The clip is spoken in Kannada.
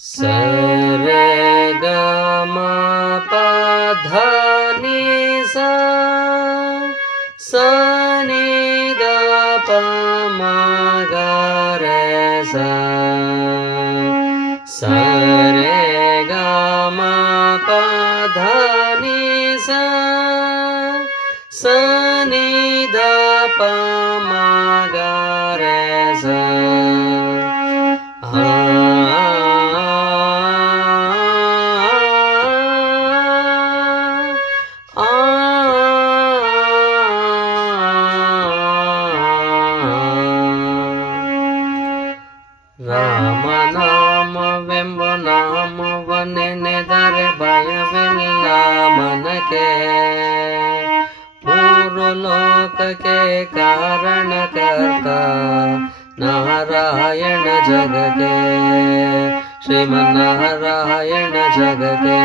ಸರೆ ಗ ಮ ಪ ಧ ni sa sa ni da pa ma ga re sa sa re ga ma pa dha ni sa sa ni da pa ma ga re sa ರಾಮನಾಮವೆಂಬ ನಾಮವನ್ನೆನೆದರೆ ಭಯವಿಲ್ಲ ಮನಕ್ಕೆ ಮೂರು ಲೋಕಕ್ಕೆ ಕಾರಣಕರ್ತ ನಾರಾಯಣ ಜಗಕ್ಕೆ ಶ್ರೀಮನ್ನಾರಾಯಣ ಜಗಕ್ಕೆ